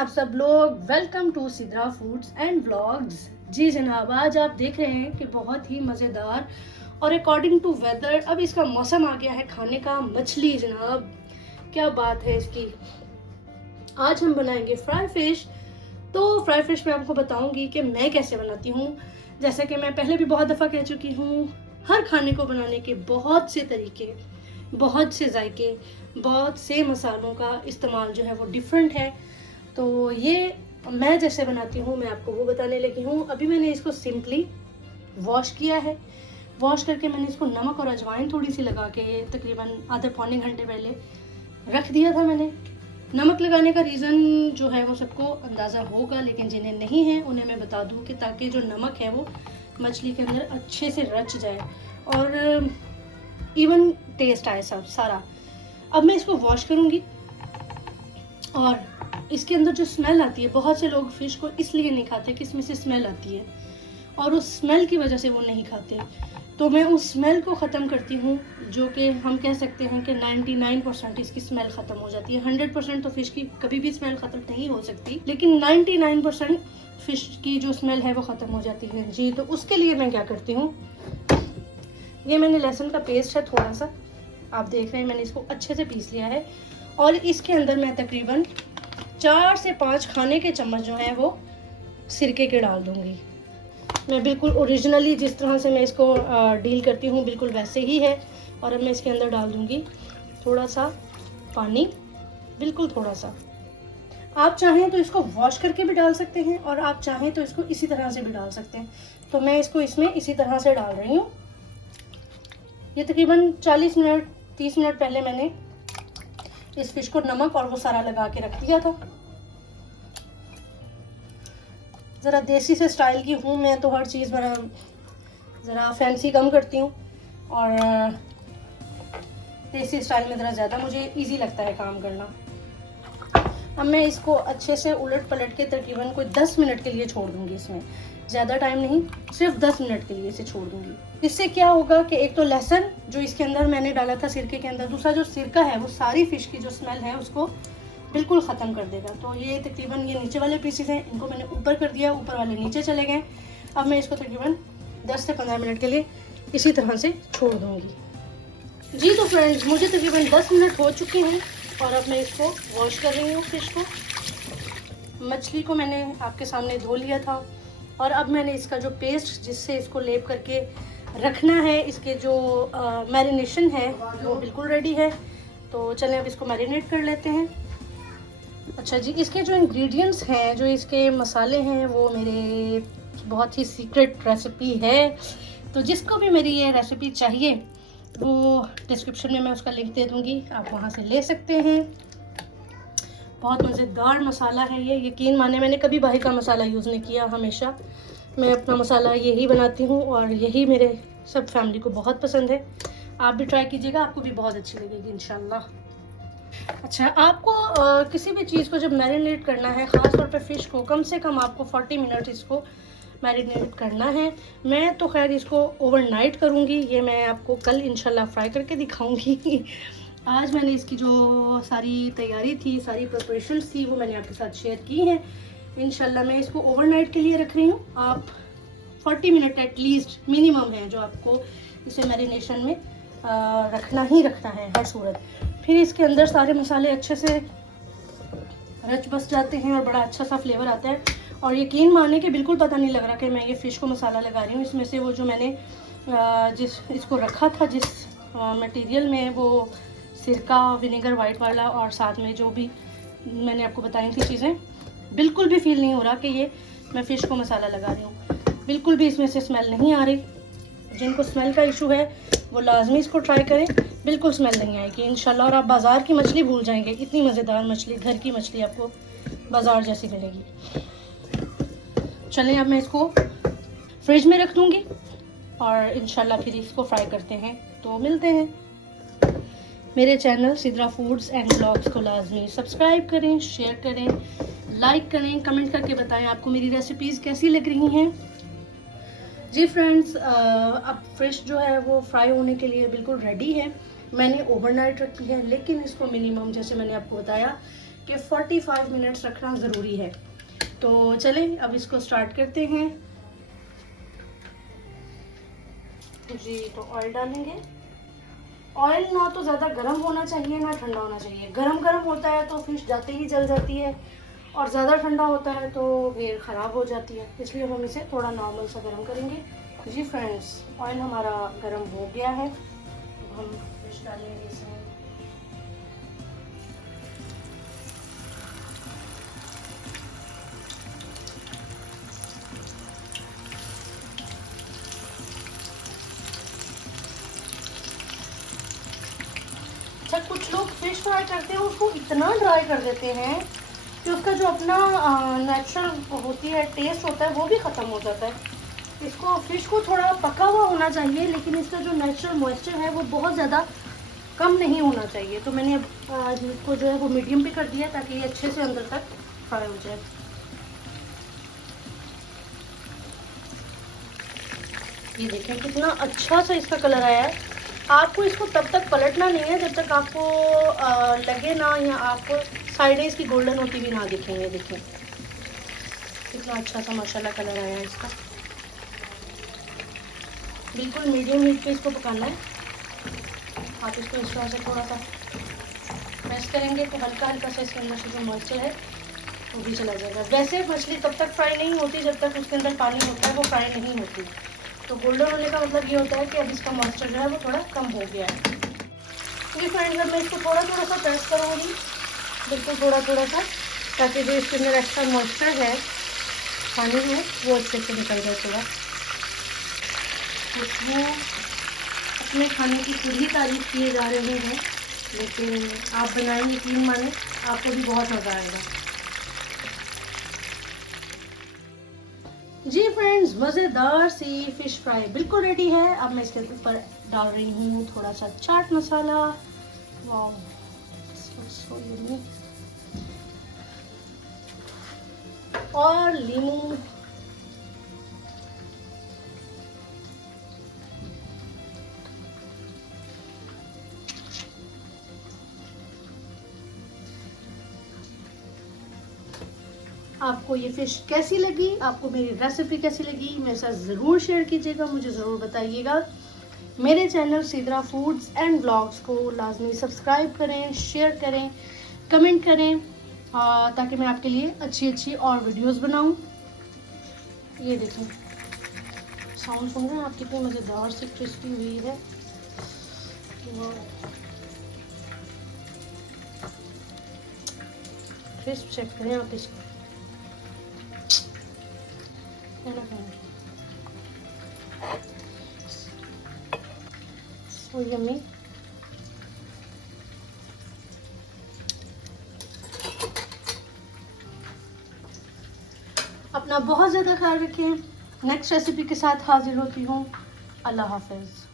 आप सब लोग, welcome to Sidra foods and vlogs. जी जनाब, आज आप देख रहे हैं कि बहुत ही मज़ेदार और अकॉर्डिंग टू वेदर अब इसका मौसम आ गया है खाने का। मछली जनाब, क्या बात है इसकी। आज हम बनाएंगे फ्राई फिश। तो फ्राई फिश मैं आपको बताऊंगी कि मैं कैसे बनाती हूँ। जैसा कि मैं पहले भी बहुत दफ़ा कह चुकी हूँ, हर खाने को बनाने के बहुत से तरीके, बहुत से जायके, बहुत से मसालों का इस्तेमाल जो है वो डिफरेंट है। तो ये मैं जैसे बनाती हूँ मैं आपको वो बताने लगी हूँ। अभी मैंने इसको सिंपली वॉश किया है। वॉश करके मैंने इसको नमक और अजवाइन थोड़ी सी लगा के तकरीबन आधे पौने घंटे पहले रख दिया था मैंने। नमक लगाने का रीज़न जो है वो सबको अंदाज़ा होगा, लेकिन जिन्हें नहीं है उन्हें मैं बता दूँ कि ताकि जो नमक है वो मछली के अंदर अच्छे से रच जाए और इवन टेस्ट आए सब सारा। अब मैं इसको वॉश करूँगी और इसके अंदर जो स्मेल आती है, बहुत से लोग फ़िश को इसलिए नहीं खाते कि इसमें से स्मेल आती है और उस स्मेल की वजह से वो नहीं खाते। तो मैं उस स्मेल को ख़त्म करती हूँ, जो कि हम कह सकते हैं कि 99% इसकी स्मेल ख़त्म हो जाती है। 100% तो फ़िश की कभी भी स्मेल ख़त्म नहीं हो सकती, लेकिन 99% फ़िश की जो स्मेल है वो ख़त्म हो जाती है। जी, तो उसके लिए मैं क्या करती हूँ, ये मैंने लहसुन का पेस्ट है थोड़ा सा, आप देख रहे हैं, मैंने इसको अच्छे से पीस लिया है और इसके अंदर मैं तकरीबन 4 से 5 खाने के चम्मच जो हैं वो सिरके के डाल दूँगी। मैं बिल्कुल ओरिजिनली जिस तरह से मैं इसको डील करती हूँ बिल्कुल वैसे ही है। और अब मैं इसके अंदर डाल दूँगी थोड़ा सा पानी, बिल्कुल थोड़ा सा। आप चाहें तो इसको वॉश करके भी डाल सकते हैं और आप चाहें तो इसको इसी तरह से भी डाल सकते हैं। तो मैं इसको इसमें इसी तरह से डाल रही हूँ। ये तकरीबन 40 मिनट 30 मिनट पहले मैंने इस फिश को नमक और वो सारा लगा के रख दिया था। ज़रा देसी से स्टाइल की हूँ मैं, तो हर चीज़ ज़रा फैंसी कम करती हूँ और देसी स्टाइल में ज़रा ज़्यादा मुझे इजी लगता है काम करना। अब मैं इसको अच्छे से उलट पलट के तकरीबन कोई 10 मिनट के लिए छोड़ दूँगी। इसमें ज़्यादा टाइम नहीं, सिर्फ 10 मिनट के लिए इसे छोड़ दूँगी। इससे क्या होगा कि एक तो लहसुन जो इसके अंदर मैंने डाला था सिरके के अंदर, दूसरा जो सिरका है वो सारी फ़िश की जो स्मेल है उसको बिल्कुल ख़त्म कर देगा। तो ये तकरीबन ये नीचे वाले पीसेस हैं, इनको मैंने ऊपर कर दिया, ऊपर वाले नीचे चले गए। अब मैं इसको तकरीबन 10 से 15 मिनट के लिए इसी तरह से छोड़ दूँगी। जी तो फ्रेंड्स, मुझे तकरीबन 10 मिनट हो चुके हैं और अब मैं इसको वॉश कर रही हूँ। फ़िश को, मछली को मैंने आपके सामने धो लिया था और अब मैंने इसका जो पेस्ट जिससे इसको लेप करके रखना है, इसके जो मैरिनेशन है वो बिल्कुल रेडी है। तो चलें अब इसको मैरिनेट कर लेते हैं। अच्छा जी, इसके जो इंग्रेडिएंट्स हैं, जो इसके मसाले हैं, वो मेरे बहुत ही सीक्रेट रेसिपी है। तो जिसको भी मेरी ये रेसिपी चाहिए वो डिस्क्रिप्शन में मैं उसका लिंक दे दूँगी, आप वहाँ से ले सकते हैं। बहुत मज़ेदार मसाला है ये, यकीन माने मैंने कभी बाहर का मसाला यूज़ नहीं किया। हमेशा मैं अपना मसाला यही बनाती हूँ और यही मेरे सब फैमिली को बहुत पसंद है। आप भी ट्राई कीजिएगा, आपको भी बहुत अच्छी लगेगी इंशाल्लाह। अच्छा, आपको किसी भी चीज़ को जब मैरिनेट करना है, ख़ास तौर पे फ़िश को, कम से कम आपको 40 मिनट इसको मैरिनेट करना है। मैं तो खैर इसको ओवरनाइट करूँगी, ये मैं आपको कल इंशाल्लाह फ्राई करके दिखाऊँगी। आज मैंने इसकी जो सारी तैयारी थी, सारी प्रिपरेशंस थी, वो मैंने आपके साथ शेयर की हैं। इंशाल्लाह मैं इसको ओवरनाइट के लिए रख रही हूँ। आप 40 मिनट एटलीस्ट मिनिमम है जो आपको इसे मैरिनेशन में रखना ही रखना है हर सूरत। फिर इसके अंदर सारे मसाले अच्छे से रच बस जाते हैं और बड़ा अच्छा सा फ्लेवर आता है। और यकीन माने कि बिल्कुल पता नहीं लग रहा कि मैं ये फ़िश को मसाला लगा रही हूँ। इसमें से वो जो मैंने जिस इसको रखा था जिस मटेरियल में, वो सिरका, विनेगर वाइट वाला और साथ में जो भी मैंने आपको बताई थी चीज़ें, बिल्कुल भी फील नहीं हो रहा कि ये मैं फ़िश को मसाला लगा रही हूँ। बिल्कुल भी इसमें से स्मेल नहीं आ रही। जिनको स्मेल का इशू है वो लाजमी इसको ट्राई करें, बिल्कुल स्मेल नहीं आएगी इंशाल्लाह। और आप बाज़ार की मछली भूल जाएंगे, इतनी मज़ेदार मछली, घर की मछली आपको बाज़ार जैसी मिलेगी। चलें अब मैं इसको फ्रिज में रख दूँगी और इंशाल्लाह फिर इसको फ्राई करते हैं। तो मिलते हैं। मेरे channel Sidra foods and blogs को लाजमी सब्सक्राइब करें, शेयर करें, लाइक करें, कमेंट करके बताएं आपको मेरी रेसिपीज़ कैसी लग रही हैं। जी फ्रेंड्स, अब फ़िश जो है वो फ्राई होने के लिए बिल्कुल रेडी है। मैंने ओवरनाइट रखी है, लेकिन इसको मिनिमम, जैसे मैंने आपको बताया के 45 मिनट्स रखना ज़रूरी है। तो चलें अब इसको स्टार्ट करते हैं। जी तो ऑयल डालेंगे। ऑयल ना तो ज़्यादा गर्म होना चाहिए ना ठंडा होना चाहिए। गरम गरम होता है तो फ़िश जाते ही जल जाती है, और ज़्यादा ठंडा होता है तो फिर ख़राब हो जाती है। इसलिए हम इसे थोड़ा नॉर्मल सा गर्म करेंगे। जी फ्रेंड्स, ऑयल हमारा गर्म हो गया है। अब हम फिश डालेंगे इसमें। अच्छा, कुछ लोग फिश फ्राई करते हैं उसको इतना ड्राई कर देते हैं कि उसका जो अपना नेचुरल होती है टेस्ट होता है वो भी ख़त्म हो जाता है। इसको फिश को थोड़ा पका हुआ होना चाहिए, लेकिन इसका जो नेचुरल मॉइस्चर है वो बहुत ज़्यादा कम नहीं होना चाहिए। तो मैंने इसको जो है वो मीडियम पे कर दिया ताकि ये अच्छे से अंदर तक फ्राई हो जाए। ये देखें कितना अच्छा सा इसका कलर आया है। आपको इसको तब तक पलटना नहीं है जब तक आपको लगे ना, या आपको साइडें इसकी गोल्डन होती हुई ना दिखेंगे। देखें कितना अच्छा सा माशाल्लाह कलर आया है इसका। बिल्कुल मीडियम हीट पे इसको पकाना है। आप इसको इस तरह से थोड़ा सा प्रेस करेंगे तो हल्का हल्का सा इसके अंदर से जो मॉइस्चर है वो भी चला जाएगा। वैसे मछली तब तक फ्राई नहीं होती जब तक उसके अंदर पानी होता है वो फ्राई नहीं होती। तो गोल्डन होने का मतलब ये होता है कि अब इसका मॉइस्चर जो है वो थोड़ा कम हो गया है। क्योंकि फ्रेंड्स अब मैं इसको थोड़ा थोड़ा सा प्रेस करूँगी, बिल्कुल थोड़ा थोड़ा सा, ताकि जो इसके अंदर एक्स्ट्रा मॉइस्चर है पानी में वो अच्छे से निकल जाए थोड़ा। वो अपने खाने की खुद ही तारीफ किए जा रहे हैं, लेकिन आप बनाएंगे यकीन माने आपको भी बहुत मज़ा आएगा। जी फ्रेंड्स, मज़ेदार सी फ़िश फ्राई बिल्कुल रेडी है। अब मैं इसके ऊपर डाल रही हूँ थोड़ा सा चाट मसाला। वाह, सो यम्मी। और लीमू। आपको ये फ़िश कैसी लगी, आपको मेरी रेसिपी कैसी लगी, मेरे साथ ज़रूर शेयर कीजिएगा, मुझे ज़रूर बताइएगा। मेरे चैनल सीदरा फूड्स एंड व्लॉग्स को लाजमी सब्सक्राइब करें, शेयर करें, कमेंट करें, ताकि मैं आपके लिए अच्छी अच्छी और वीडियोस बनाऊं। ये देखें साउंड सुन रहे हैं आप, कितनी मज़ेदार सी क्रिस्पी हुई है। क्रिस्प चेक करें आप इसको, so yummy। अपना बहुत ज़्यादा ख्याल रखें। नेक्स्ट रेसिपी के साथ हाजिर होती हूँ। अल्लाह हाफ़िज़।